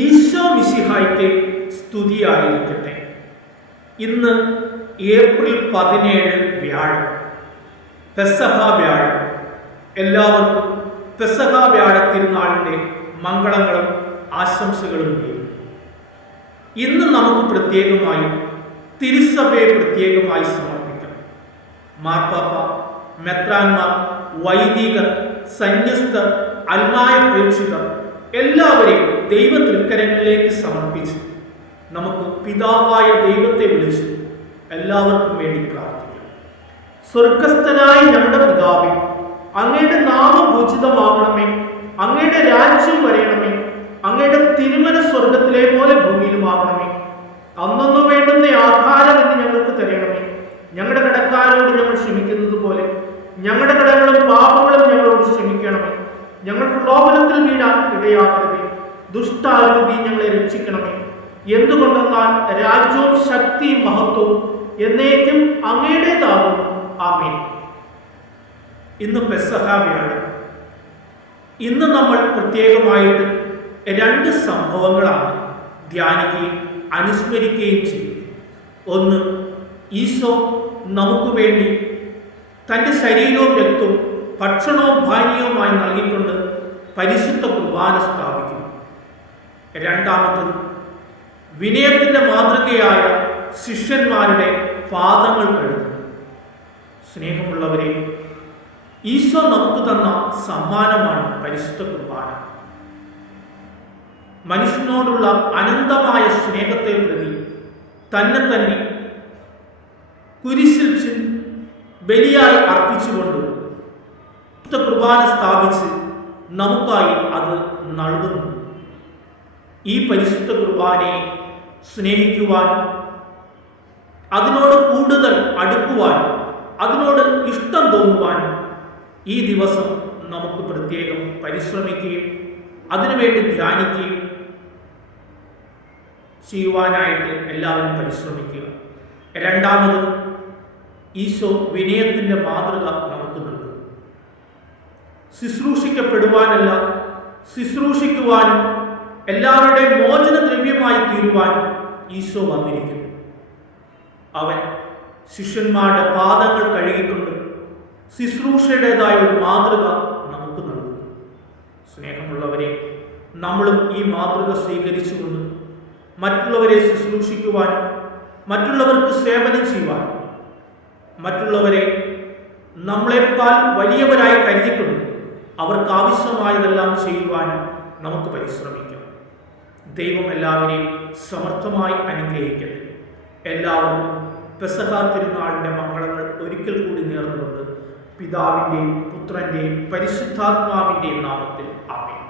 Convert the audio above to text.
ഈശോ മിശിഹായ്ക്ക് സ്തുതിയായിരിക്കട്ടെ. ഇന്ന് ഏപ്രിൽ 17 വ്യാഴം, പെസഹ വ്യാഴം. എല്ലാവർക്കും പെസഹ വ്യാഴ തിരുനാളിൻ്റെ മംഗളങ്ങളും ആശംസകളും നേരുന്നു. ഇന്ന് നമുക്ക് പ്രത്യേകമായി തിരുസഭയെ പ്രത്യേകമായി സമർപ്പിക്കാം. മാർപ്പാപ്പ, മെത്രാന്മാർ, വൈദികർ, സന്യസ്തർ, അൽമായ പ്രേക്ഷിതർ എല്ലാവരെയും ദൈവ തൃക്കരങ്ങളിലേക്ക് സമർപ്പിച്ച് നമുക്ക് പിതാവായ ദൈവത്തെ വിളിച്ച് എല്ലാവർക്കും വേണ്ടി പ്രാർത്ഥിക്കാം. സ്വർഗസ്ഥനായ ഞങ്ങളുടെ പിതാവേ, അങ്ങയുടെ നാമം പൂജിതമാകണമേ, അങ്ങയുടെ രാജ്യം വരയണമേ, അങ്ങയുടെ തിരുമന സ്വർഗത്തിലെ പോലെ ഭൂമിയിലുമാകണമേ. അന്നൊന്നു വേണ്ടുന്ന ആഹാരം എന്ന് ഞങ്ങൾക്ക് തരണമേ. ഞങ്ങളുടെ കടക്കാരോട് ഞങ്ങൾ ക്ഷമിക്കുന്നത് പോലെ ഞങ്ങളുടെ കടങ്ങളും പാപങ്ങളും ഞങ്ങളോട് ക്ഷമിക്കണമേ. ഞങ്ങൾ പ്രലോഭനത്തിൽ വീഴാൻ ഇടയാകരുതേ, ദുഷ്ടാരൂപി ഞങ്ങളെ രക്ഷിക്കണമേ. എന്തുകൊണ്ടെന്നാൽ രാജ്യവും ശക്തിയും മഹത്വവും എന്നേക്കും അങ്ങയുടേതാകുന്നു. ആമേൻ. ഇന്ന് പെസഹ വ്യാഴം. ഇന്ന് നമ്മൾ പ്രത്യേകമായിട്ട് 2 സംഭവങ്ങളാണ് ധ്യാനിക്കുകയും അനുസ്മരിക്കുകയും ചെയ്യും. ഒന്ന്, ഈശോ നമുക്ക് വേണ്ടി തൻ്റെ ശരീരവും രക്തവും ഭക്ഷണവും പാനീയവുമായി നൽകിക്കൊണ്ട് പരിശുദ്ധ കുർബാന സ്ഥാപിക്കുന്നു. രണ്ടാമത്തത്, വിനയത്തിൻ്റെ മാതൃകയായ ശിഷ്യന്മാരുടെ പാദങ്ങൾ കഴുകുന്നു. സ്നേഹമുള്ളവരെ, ഈശോ നമുക്ക് തന്ന സമ്മാനമാണ് പരിശുദ്ധ കുർബാന. മനുഷ്യനോടുള്ള അനന്തമായ സ്നേഹത്തെ പ്രതി തന്നെ കുരിശിൽ ബലിയായി അർപ്പിച്ചുകൊണ്ട് കുർബാന സ്ഥാപിച്ച് നമുക്കായി അത് നൽകുന്നു. ഈ പരിശുദ്ധ കുർബാനയെ സ്നേഹിക്കുവാനും അതിനോട് കൂടുതൽ അടുക്കുവാനും അതിനോട് ഇഷ്ടം തോന്നുവാനും ഈ ദിവസം നമുക്ക് പ്രത്യേകം പരിശ്രമിക്കുകയും അതിനുവേണ്ടി ധ്യാനിക്കുകയും ചെയ്യുവാനായിട്ട് എല്ലാവരും പരിശ്രമിക്കുക. രണ്ടാമത്, ഈശോ വിനയത്തിൻ്റെ മാതൃക നമുക്ക് നൽകും. ശുശ്രൂഷിക്കപ്പെടുവാനല്ല, ശുശ്രൂഷിക്കുവാനും എല്ലാവരുടെയും മോചന ദ്രവ്യമായി തീരുവാനും ഈശോ വന്നിരിക്കുന്നു. അവൻ ശിഷ്യന്മാരുടെ പാദങ്ങൾ കഴുകിക്കൊണ്ട് ശുശ്രൂഷയുടേതായ ഒരു മാതൃക നമുക്ക് നൽകുന്നു. സ്നേഹമുള്ളവരെ, നമ്മളും ഈ മാതൃക സ്വീകരിച്ചുകൊണ്ട് മറ്റുള്ളവരെ ശുശ്രൂഷിക്കുവാനും മറ്റുള്ളവർക്ക് സേവനം ചെയ്യുവാനും മറ്റുള്ളവരെ നമ്മളെക്കാൾ വലിയവരായി കരുതിക്കൊണ്ട് അവർക്ക് ആവശ്യമായതെല്ലാം ചെയ്യുവാനും നമുക്ക് പരിശ്രമിക്കാം. ദൈവം എല്ലാവരെയും സമർത്ഥമായി അനുഗ്രഹിക്കട്ടെ. എല്ലാവർക്കും പെസഹ തിരുനാളിൻ്റെ മംഗളങ്ങൾ ഒരിക്കൽ കൂടി നേർന്നുകൊണ്ട് പിതാവിൻ്റെയും പുത്രൻ്റെയും പരിശുദ്ധാത്മാവിൻ്റെയും നാമത്തിൽ ആമേൻ.